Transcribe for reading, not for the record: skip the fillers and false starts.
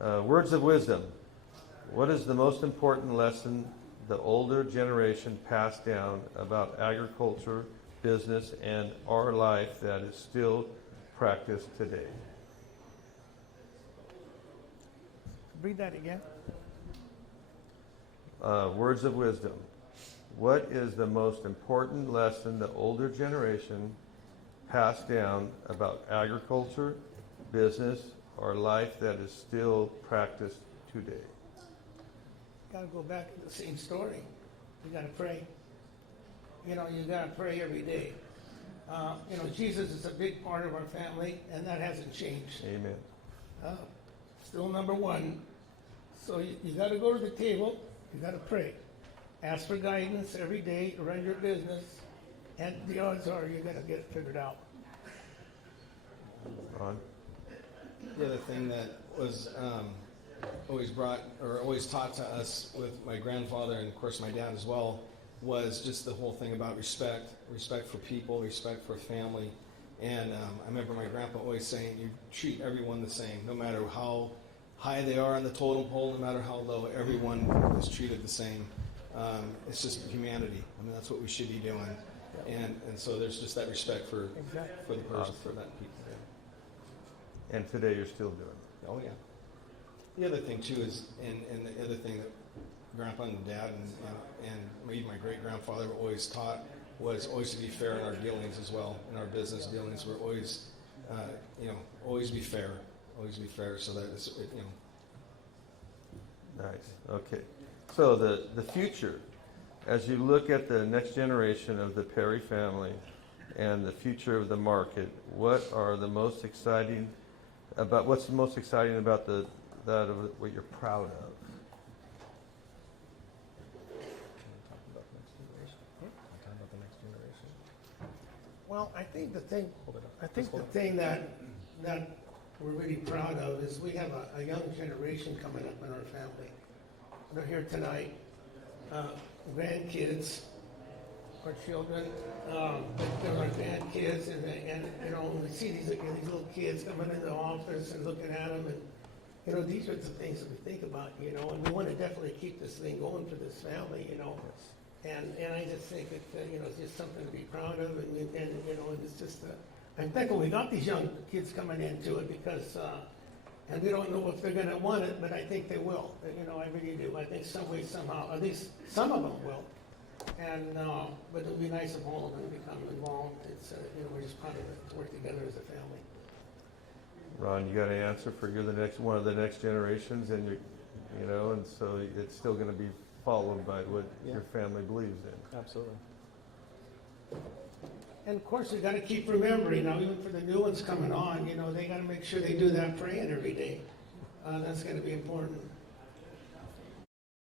Words of wisdom. What is the most important lesson the older generation passed down about agriculture, business, and our life that is still practiced today? Read that again. Words of wisdom. What is the most important lesson the older generation passed down about agriculture, business, or life that is still practiced today? Got to go back to the same story. You got to pray. You got to pray every day. Jesus is a big part of our family, and that hasn't changed. Amen. Still number one. So you got to go to the table. You got to pray. Ask for guidance every day, run your business, and the odds are you're going to get it figured out. Ron? The other thing that was always taught to us with my grandfather and of course my dad as well was just the whole thing about respect for people, respect for family. And I remember my grandpa always saying, you treat everyone the same, no matter how high they are on the totem pole, no matter how low, everyone is treated the same. It's just humanity. I mean, that's what we should be doing. And so there's just that respect for the person, for that people. Yeah. And today you're still doing it. Oh, yeah. The other thing, too, is, and the other thing that Grandpa and Dad and even my great-grandfather always taught was always to be fair in our dealings as well. In our business dealings, we're always, always be fair. Always be fair so that it's, Nice. Okay. So the future, as you look at the next generation of the Perry family and the future of the market, what's the most exciting about what you're proud of? Well, I think the thing that we're really proud of is we have a young generation coming up in our family. They're here tonight, grandkids, our children, they're our grandkids, and when we see these little kids coming into the office and looking at them, and these are the things that we think about, and we want to definitely keep this thing going for this family, and I just think that it's just something to be proud of, and it's just I'm thankful we got these young kids coming into it because. And we don't know if they're going to want it, but I think they will. I really do. I think some way, somehow, at least some of them will. And but it'll be nice if all of them become involved. It's we're just proud of it to work together as a family. Ron, you got an answer for you're one of the next generations, and and so it's still going to be followed by what your family believes in. Absolutely. And of course, we got to keep remembering now, even for the new ones coming on. They got to make sure they do that praying every day. That's going to be important.